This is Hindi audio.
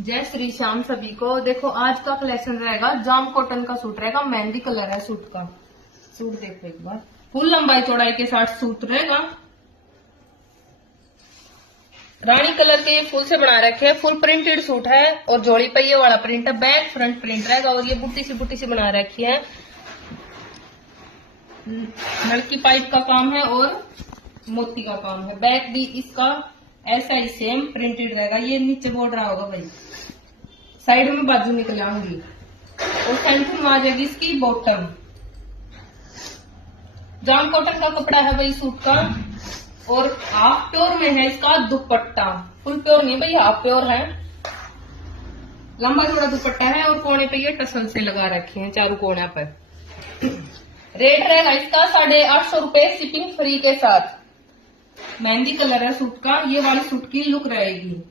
जय श्री श्याम सभी को। देखो आज का कलेक्शन रहेगा जाम कॉटन का सूट रहेगा, मेहंदी कलर है सूट का। सूट देखो एक बार, फुल लंबाई चौड़ाई के साथ सूट रहेगा। रानी कलर के फुल से बना रखे हैं, फुल प्रिंटेड सूट है और जोड़ी पहिए वाला प्रिंट है, बैक फ्रंट प्रिंट रहेगा। और ये बुट्टी सी बना रखी है, नलकी पाइप का काम है और मोती का काम है। बैक भी इसका ऐसा ही सेम प्रिंटेड रहेगा। ये नीचे बॉर्डर होगा भाई, साइड में बाजू निकल आऊंगी और सेंटर में आ जाएगी इसकी बॉटम। जाम कॉटन का कपड़ा है भाई सूट का, और हाफ प्योर में है इसका दुपट्टा। फुल प्योर नहीं भाई, हाफ प्योर है। लंबा थोड़ा दुपट्टा है और कोने पे ये टसल से लगा रखे हैं चारों कोने पर। रेट रहेगा इसका 850 रुपए शिपिंग फ्री के साथ। मेहंदी कलर है सूट का, ये वाली सूट की लुक रहेगी।